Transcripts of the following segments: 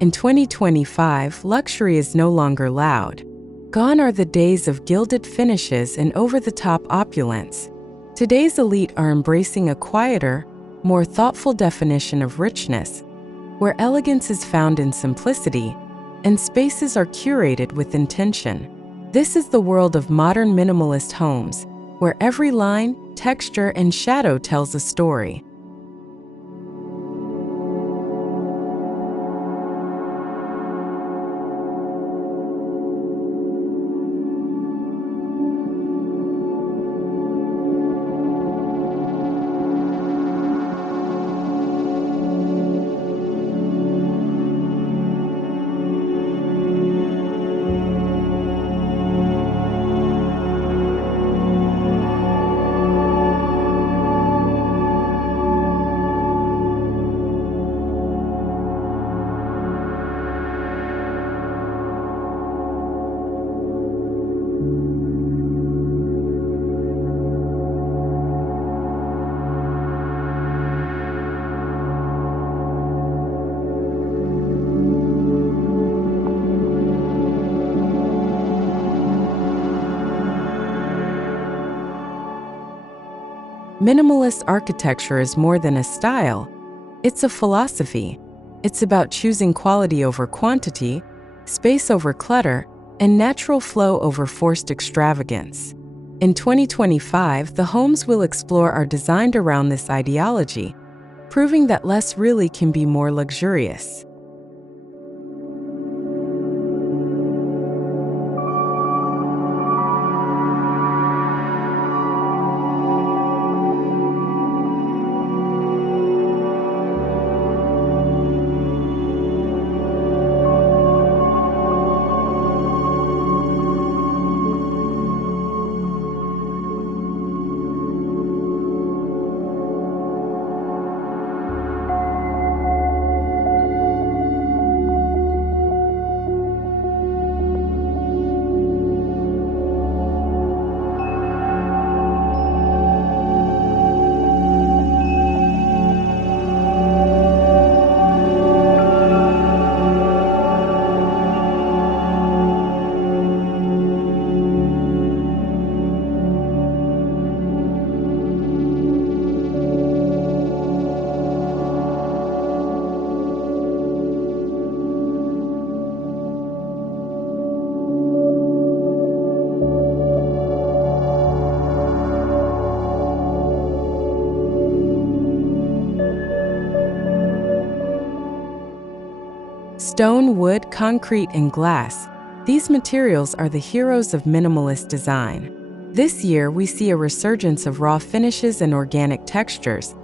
In 2025, luxury is no longer loud. Gone are the days of gilded finishes and over-the-top opulence. Today's elite are embracing a quieter, more thoughtful definition of richness, where elegance is found in simplicity and spaces are curated with intention. This is the world of modern minimalist homes, where every line, texture, and shadow tells a story. Minimalist architecture is more than a style. It's a philosophy. It's about choosing quality over quantity, space over clutter, and natural flow over forced extravagance. In 2025, the homes we'll explore are designed around this ideology, proving that less really can be more luxurious. Stone, wood, concrete, and glass. These materials are the heroes of minimalist design. This year, we see a resurgence of raw finishes and organic textures,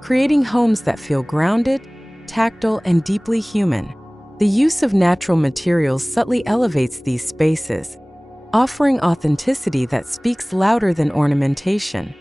creating homes that feel grounded, tactile, and deeply human. The use of natural materials subtly elevates these spaces, offering authenticity that speaks louder than ornamentation.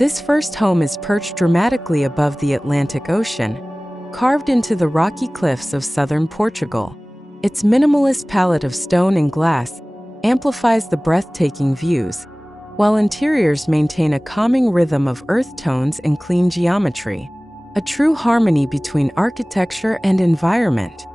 This first home is perched dramatically above the Atlantic Ocean, carved into the rocky cliffs of southern Portugal. Its minimalist palette of stone and glass amplifies the breathtaking views, while interiors maintain a calming rhythm of earth tones and clean geometry, a true harmony between architecture and environment.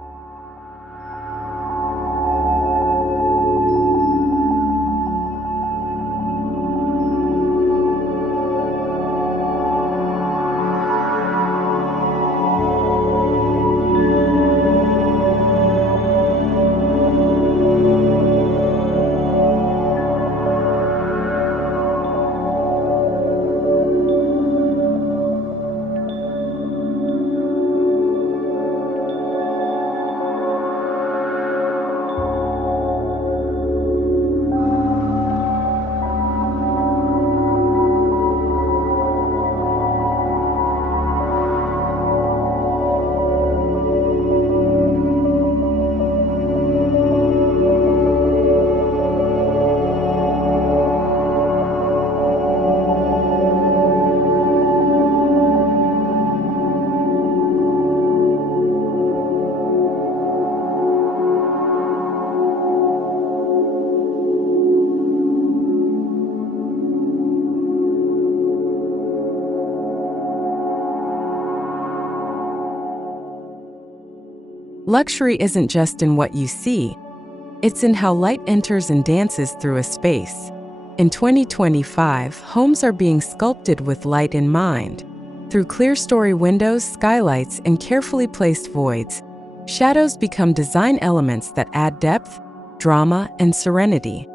Luxury isn't just in what you see, it's in how light enters and dances through a space. In 2025, homes are being sculpted with light in mind. Through clear-story windows, skylights, and carefully placed voids, shadows become design elements that add depth, drama, and serenity.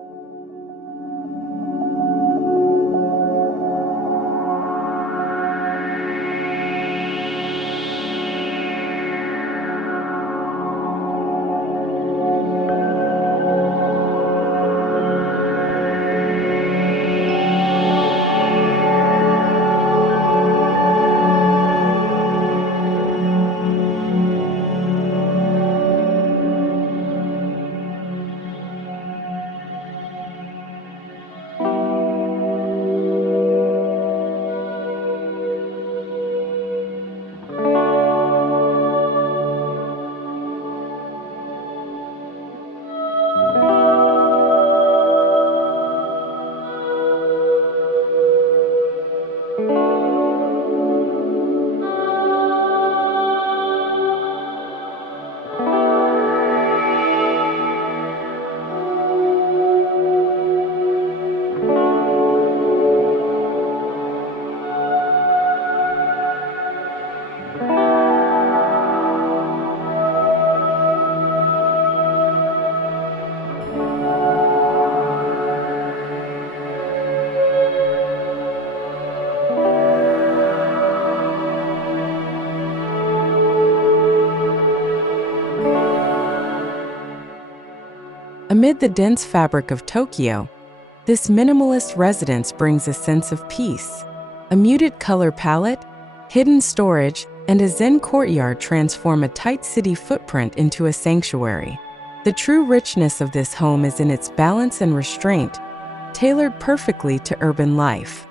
Amid the dense fabric of Tokyo, this minimalist residence brings a sense of peace. A muted color palette, hidden storage, and a zen courtyard transform a tight city footprint into a sanctuary. The true richness of this home is in its balance and restraint, tailored perfectly to urban life.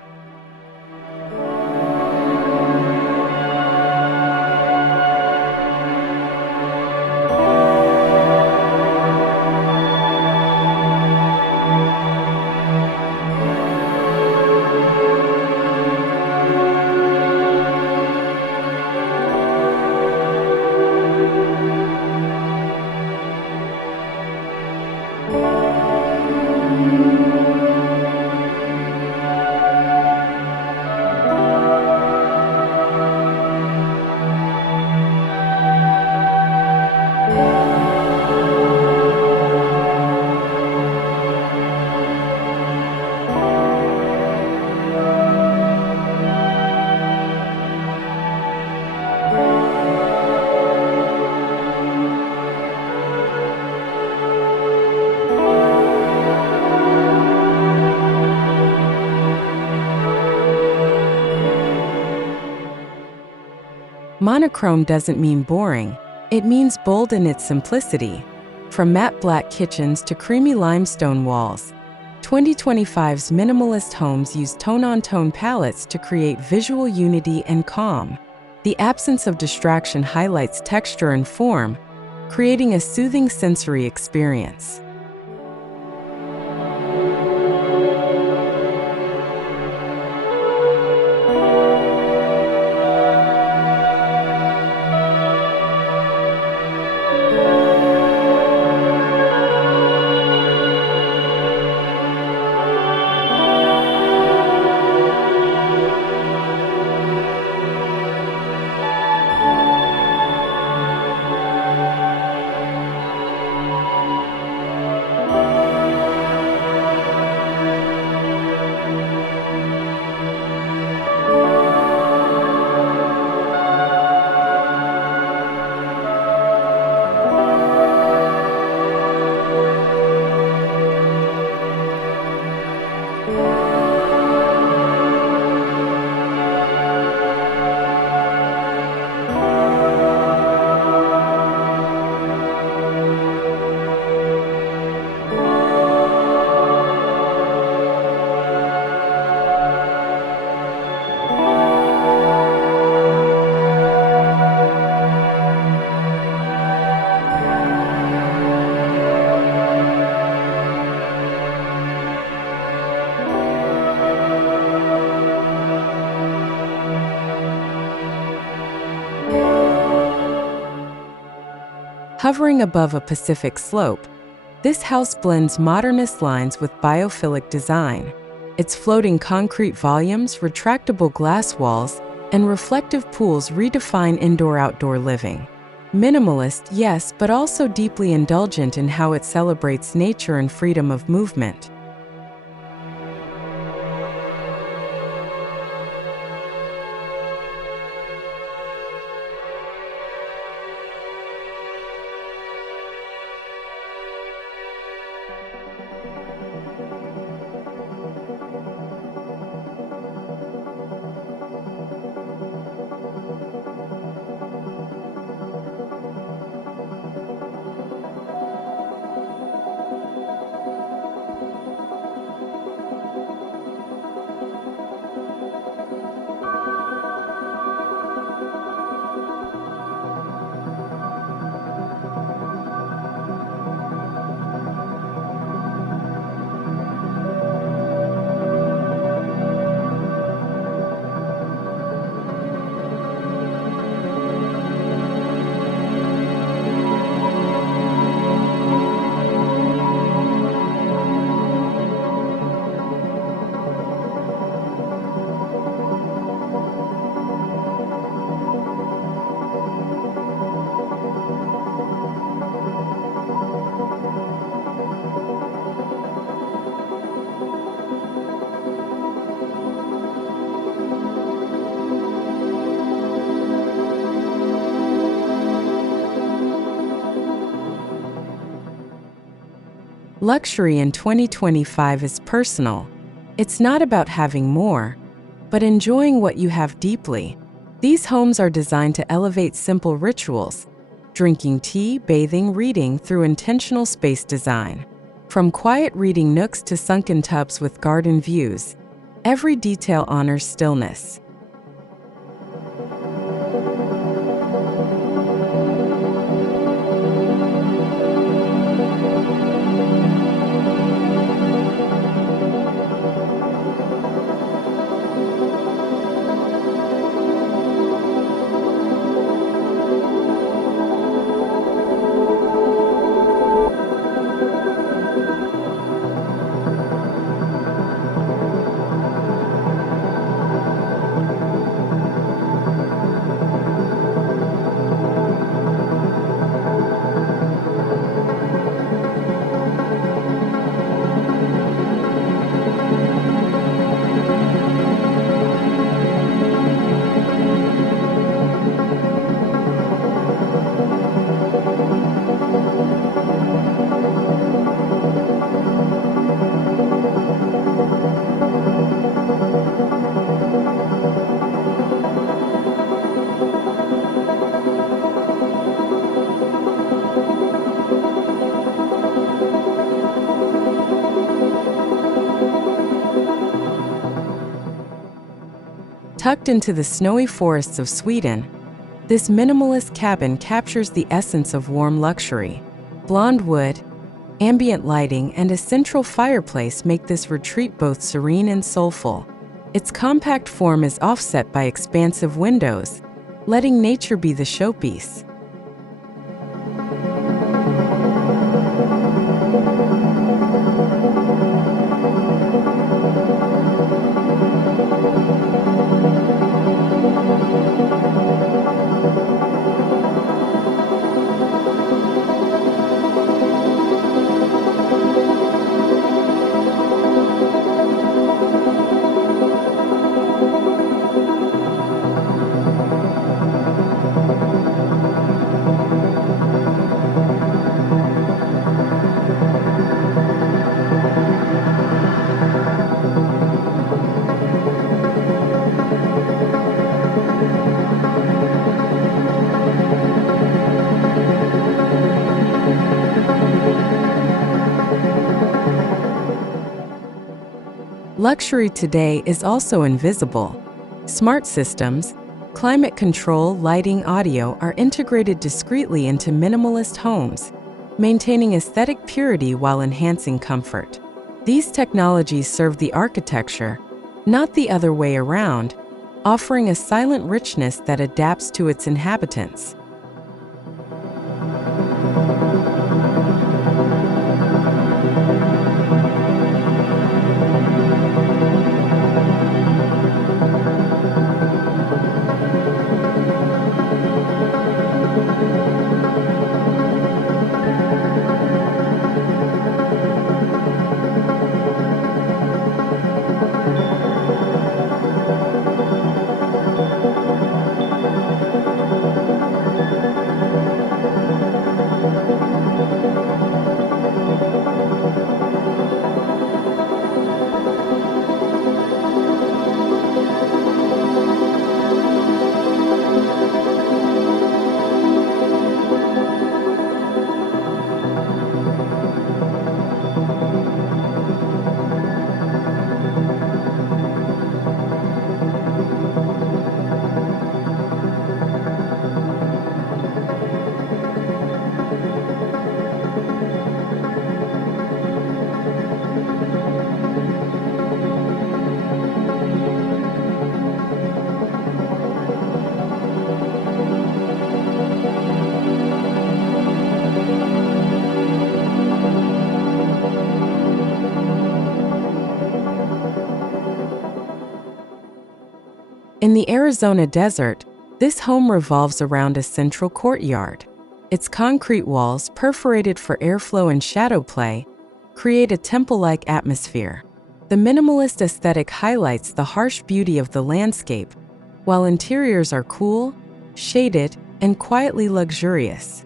Monochrome doesn't mean boring, it means bold in its simplicity. From matte black kitchens to creamy limestone walls, 2025's minimalist homes use tone-on-tone palettes to create visual unity and calm. The absence of distraction highlights texture and form, creating a soothing sensory experience. Hovering above a Pacific slope, this house blends modernist lines with biophilic design. Its floating concrete volumes, retractable glass walls, and reflective pools redefine indoor-outdoor living. Minimalist, yes, but also deeply indulgent in how it celebrates nature and freedom of movement. Luxury in 2025 is personal. It's not about having more, but enjoying what you have deeply. These homes are designed to elevate simple rituals, drinking tea, bathing, reading through intentional space design. From quiet reading nooks to sunken tubs with garden views, every detail honors stillness. Tucked into the snowy forests of Sweden, this minimalist cabin captures the essence of warm luxury. Blonde wood, ambient lighting, and a central fireplace make this retreat both serene and soulful. Its compact form is offset by expansive windows, letting nature be the showpiece. Luxury today is also invisible. Smart systems, climate control, lighting, audio are integrated discreetly into minimalist homes, maintaining aesthetic purity while enhancing comfort. These technologies serve the architecture, not the other way around, offering a silent richness that adapts to its inhabitants. In the Arizona desert, this home revolves around a central courtyard. Its concrete walls, perforated for airflow and shadow play, create a temple-like atmosphere. The minimalist aesthetic highlights the harsh beauty of the landscape, while interiors are cool, shaded, and quietly luxurious.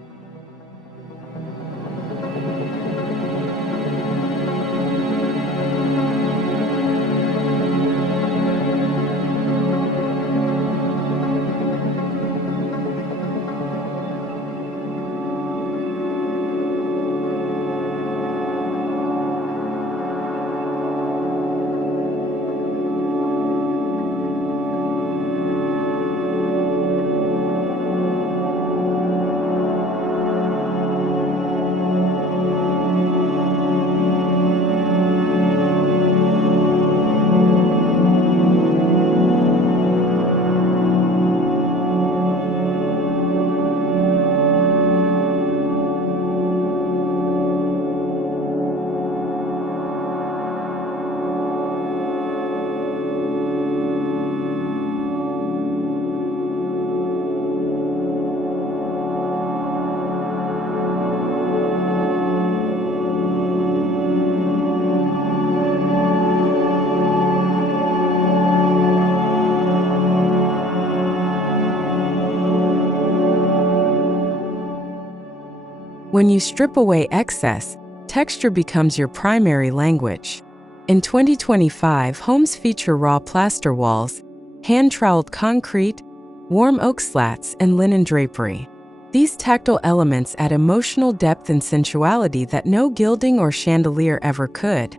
When you strip away excess, texture becomes your primary language. In 2025, homes feature raw plaster walls, hand-troweled concrete, warm oak slats, and linen drapery. These tactile elements add emotional depth and sensuality that no gilding or chandelier ever could.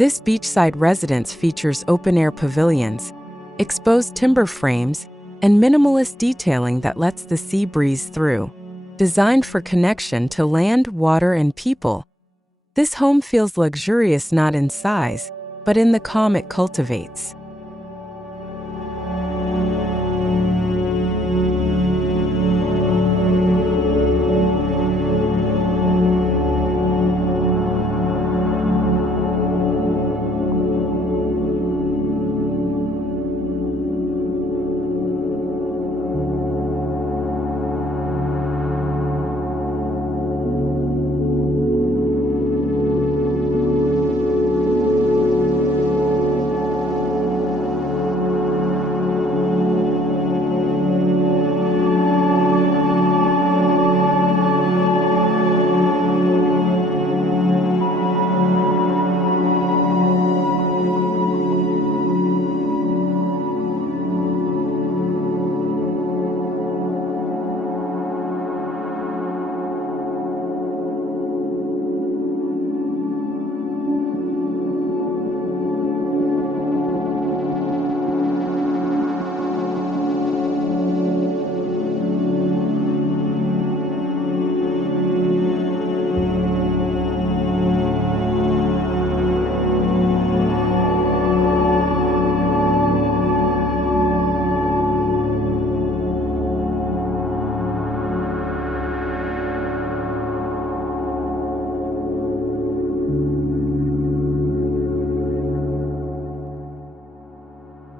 This beachside residence features open-air pavilions, exposed timber frames, and minimalist detailing that lets the sea breeze through. Designed for connection to land, water, and people, this home feels luxurious not in size, but in the calm it cultivates.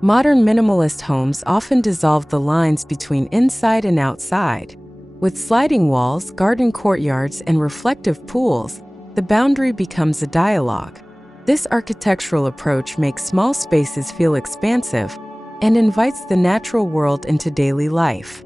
Modern minimalist homes often dissolve the lines between inside and outside. With sliding walls, garden courtyards, and reflective pools, the boundary becomes a dialogue. This architectural approach makes small spaces feel expansive and invites the natural world into daily life.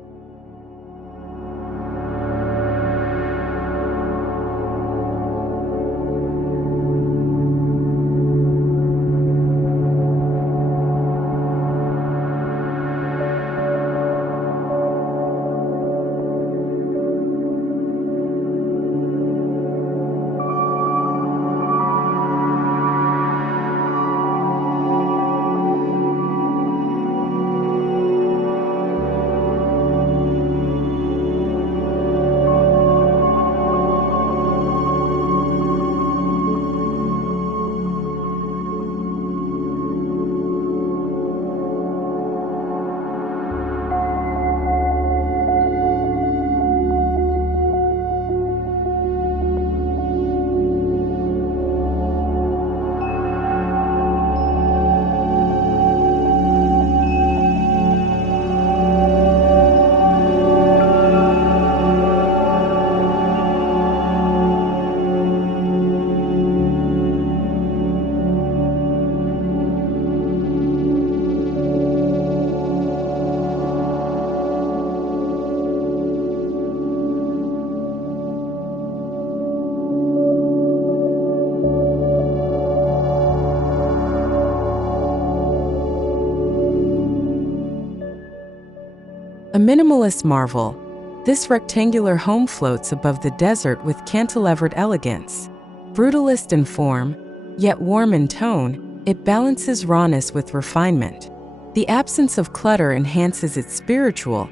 A minimalist marvel, this rectangular home floats above the desert with cantilevered elegance. Brutalist in form, yet warm in tone, it balances rawness with refinement. The absence of clutter enhances its spiritual,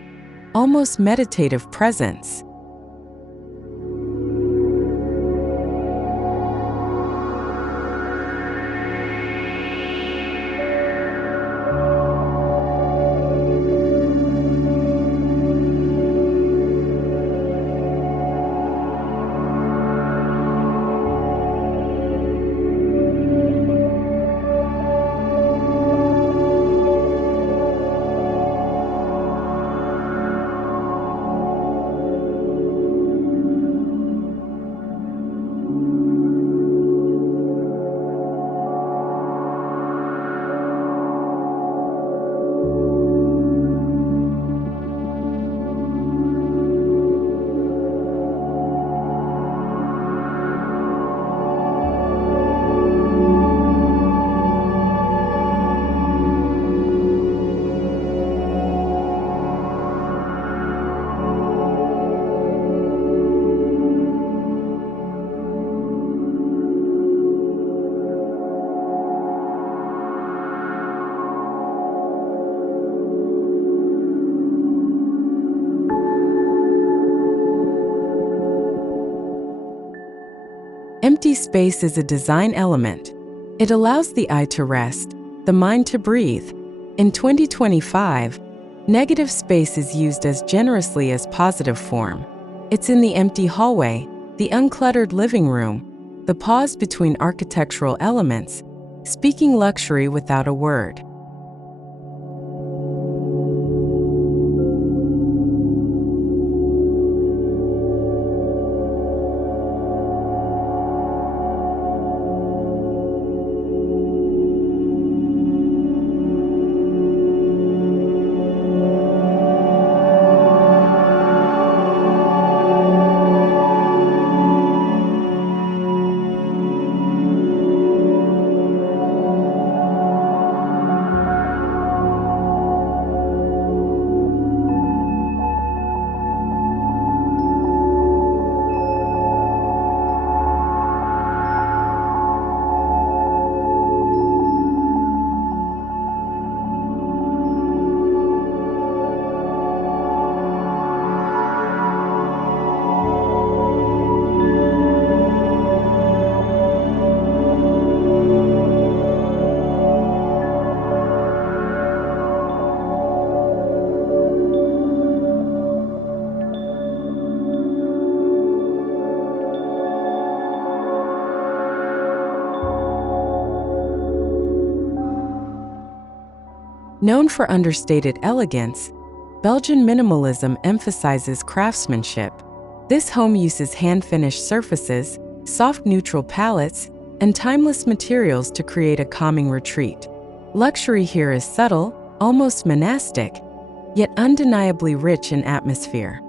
almost meditative presence. Empty space is a design element. It allows the eye to rest, the mind to breathe. In 2025, negative space is used as generously as positive form. It's in the empty hallway, the uncluttered living room, the pause between architectural elements, speaking luxury without a word. Known for understated elegance, Belgian minimalism emphasizes craftsmanship. This home uses hand-finished surfaces, soft neutral palettes, and timeless materials to create a calming retreat. Luxury here is subtle, almost monastic, yet undeniably rich in atmosphere.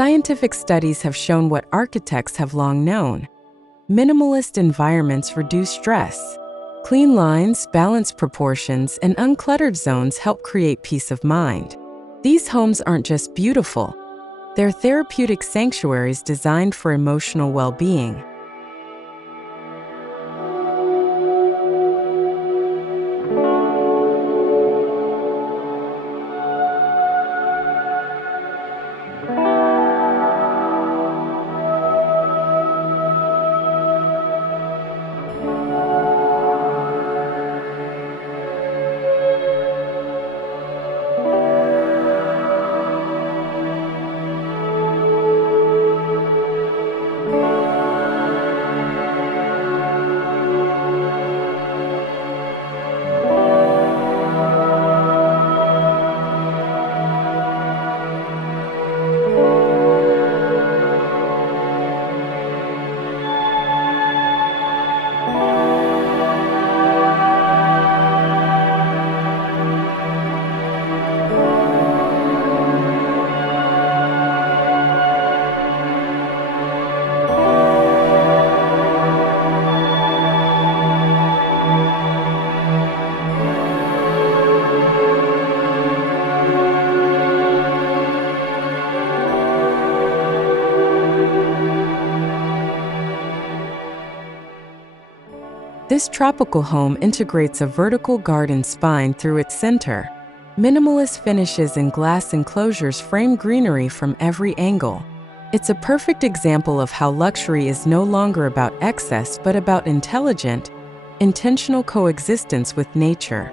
Scientific studies have shown what architects have long known. Minimalist environments reduce stress. Clean lines, balanced proportions, and uncluttered zones help create peace of mind. These homes aren't just beautiful, they're therapeutic sanctuaries designed for emotional well-being. This tropical home integrates a vertical garden spine through its center. Minimalist finishes and glass enclosures frame greenery from every angle. It's a perfect example of how luxury is no longer about excess but about intelligent, intentional coexistence with nature.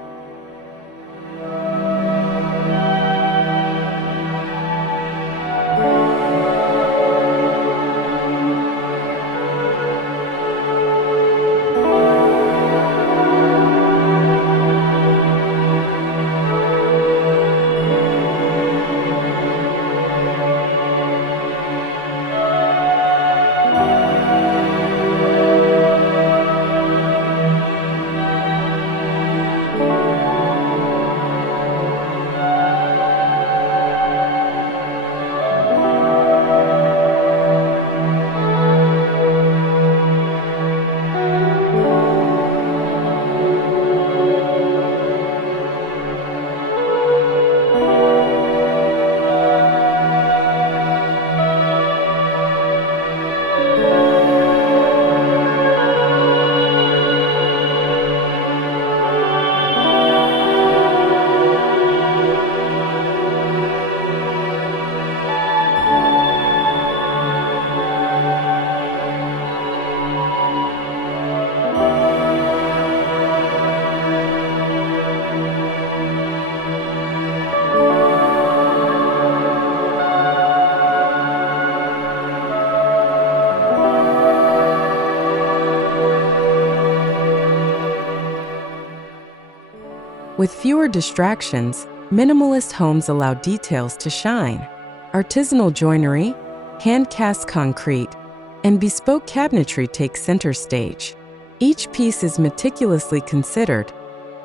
With fewer distractions, minimalist homes allow details to shine. Artisanal joinery, hand-cast concrete, and bespoke cabinetry take center stage. Each piece is meticulously considered,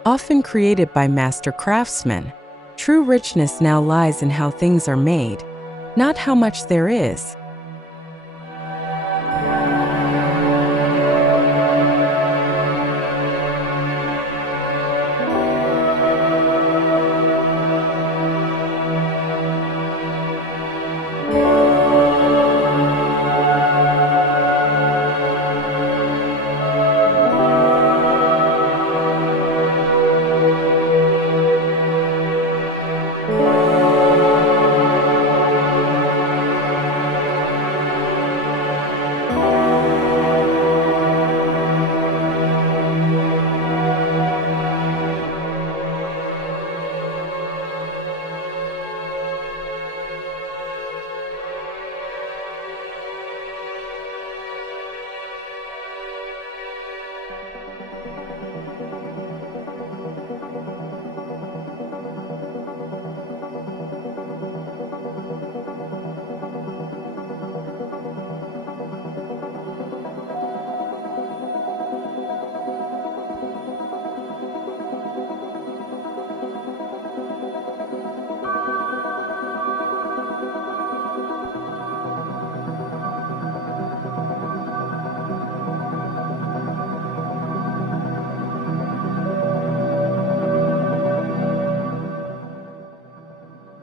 often created by master craftsmen. True richness now lies in how things are made, not how much there is.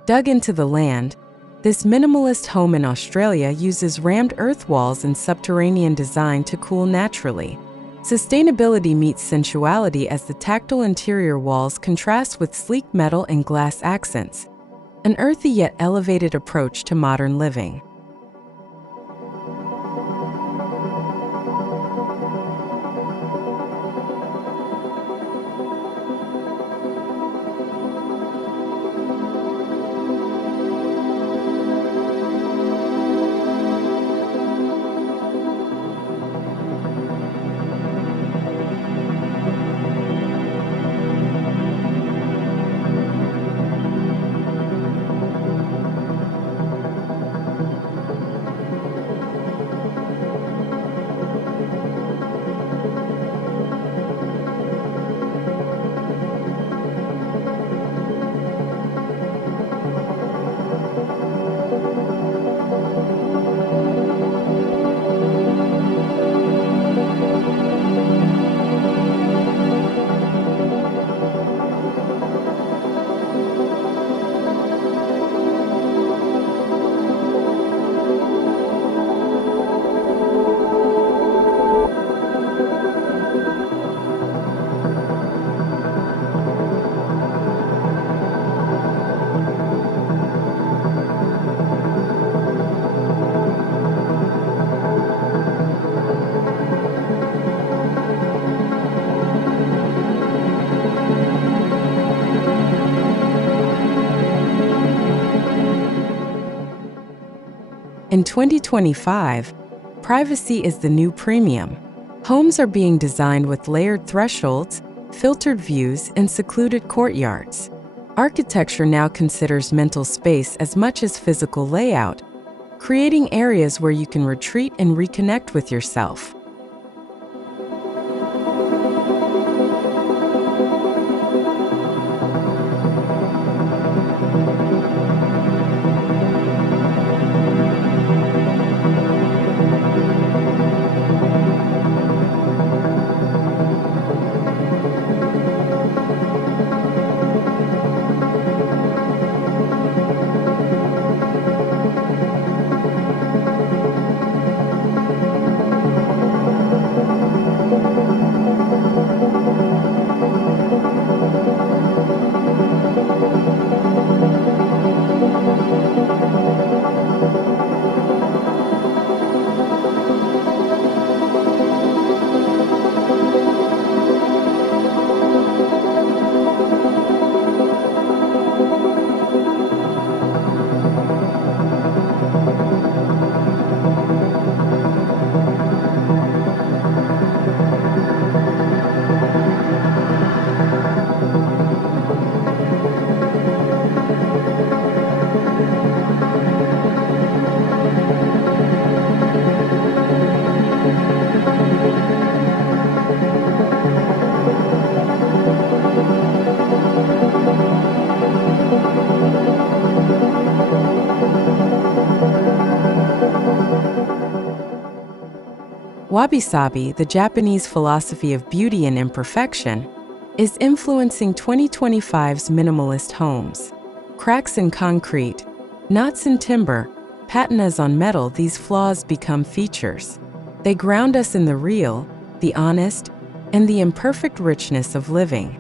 Dug into the land, this minimalist home in Australia uses rammed earth walls and subterranean design to cool naturally. Sustainability meets sensuality as the tactile interior walls contrast with sleek metal and glass accents, an earthy yet elevated approach to modern living. In 2025, privacy is the new premium. Homes are being designed with layered thresholds, filtered views, and secluded courtyards. Architecture now considers mental space as much as physical layout, creating areas where you can retreat and reconnect with yourself. Wabi-Sabi, the Japanese philosophy of beauty and imperfection, is influencing 2025's minimalist homes. Cracks in concrete, knots in timber, patinas on metal, these flaws become features. They ground us in the real, the honest, and the imperfect richness of living.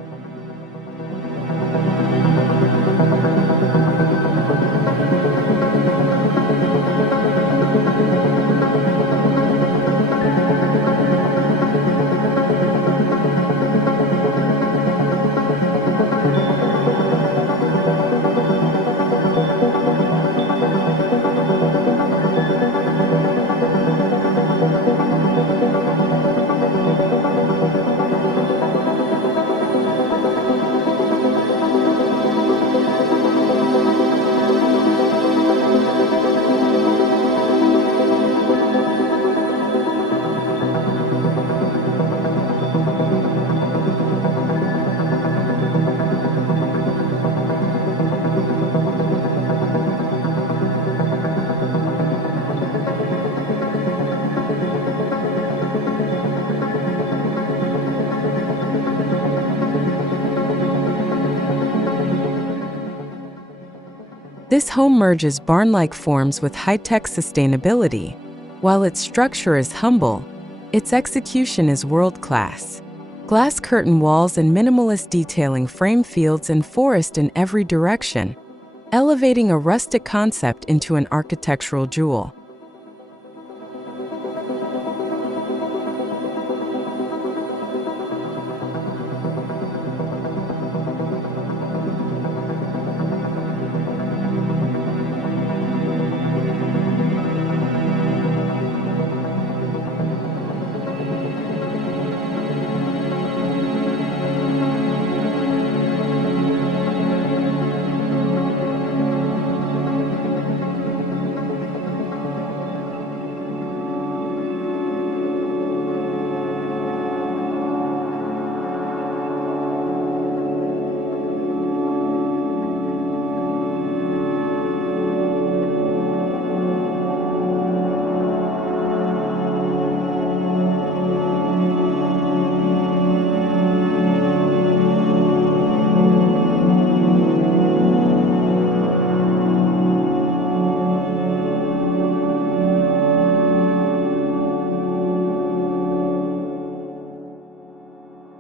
This home merges barn-like forms with high-tech sustainability. While its structure is humble, its execution is world-class. Glass curtain walls and minimalist detailing frame fields and forest in every direction, elevating a rustic concept into an architectural jewel.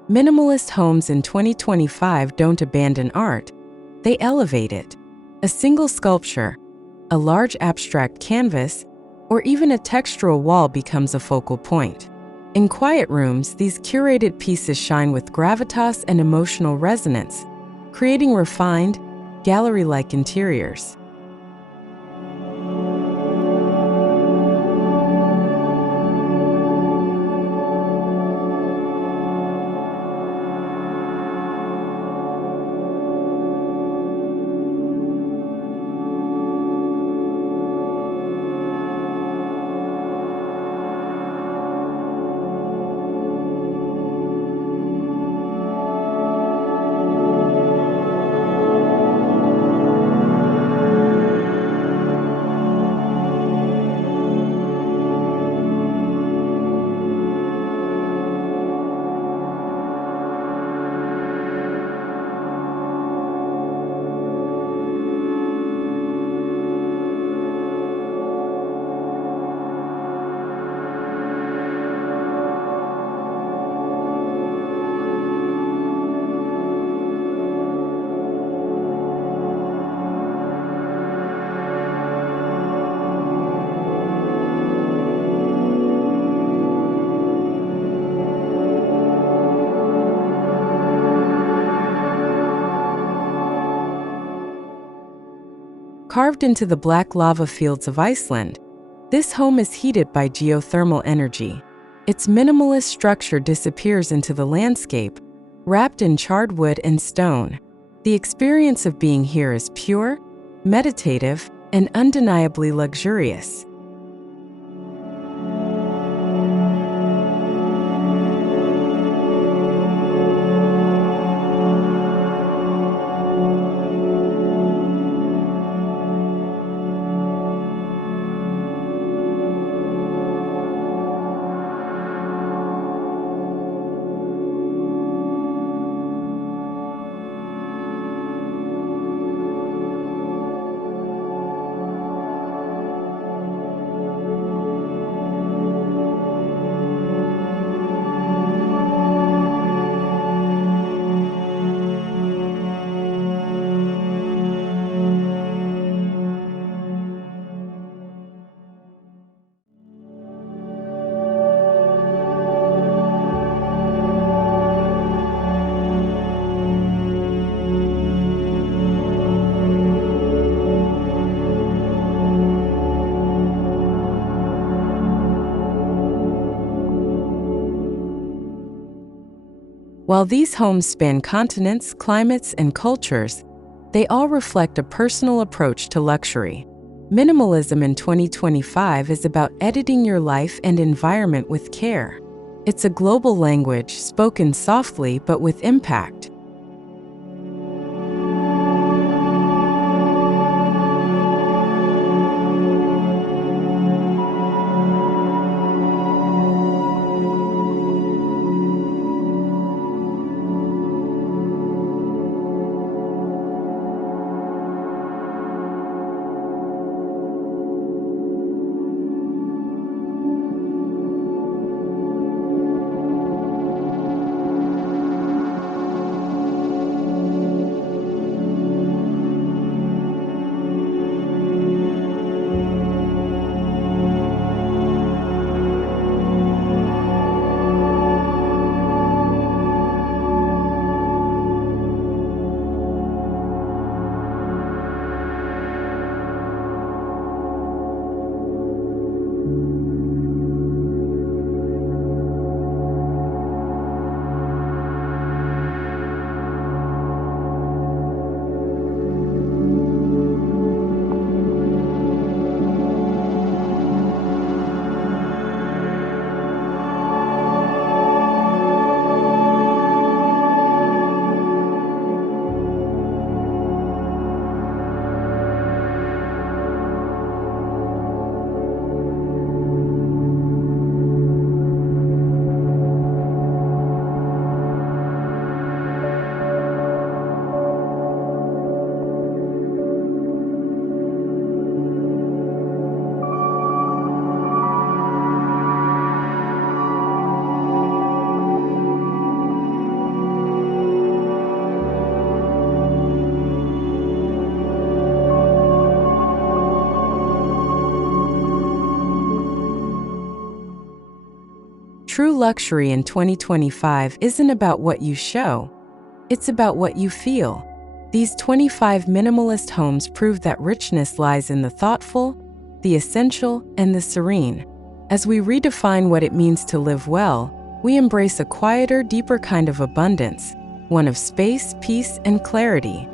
Minimalist homes in 2025 don't abandon art, they elevate it. A single sculpture, a large abstract canvas, or even a textural wall becomes a focal point. In quiet rooms, these curated pieces shine with gravitas and emotional resonance, creating refined, gallery-like interiors. Carved into the black lava fields of Iceland, this home is heated by geothermal energy. Its minimalist structure disappears into the landscape, wrapped in charred wood and stone. The experience of being here is pure, meditative, and undeniably luxurious. While these homes span continents, climates, and cultures, they all reflect a personal approach to luxury. Minimalism in 2025 is about editing your life and environment with care. It's a global language spoken softly but with impact. True luxury in 2025 isn't about what you show, it's about what you feel. These 25 minimalist homes prove that richness lies in the thoughtful, the essential, and the serene. As we redefine what it means to live well, we embrace a quieter, deeper kind of abundance, one of space, peace, and clarity.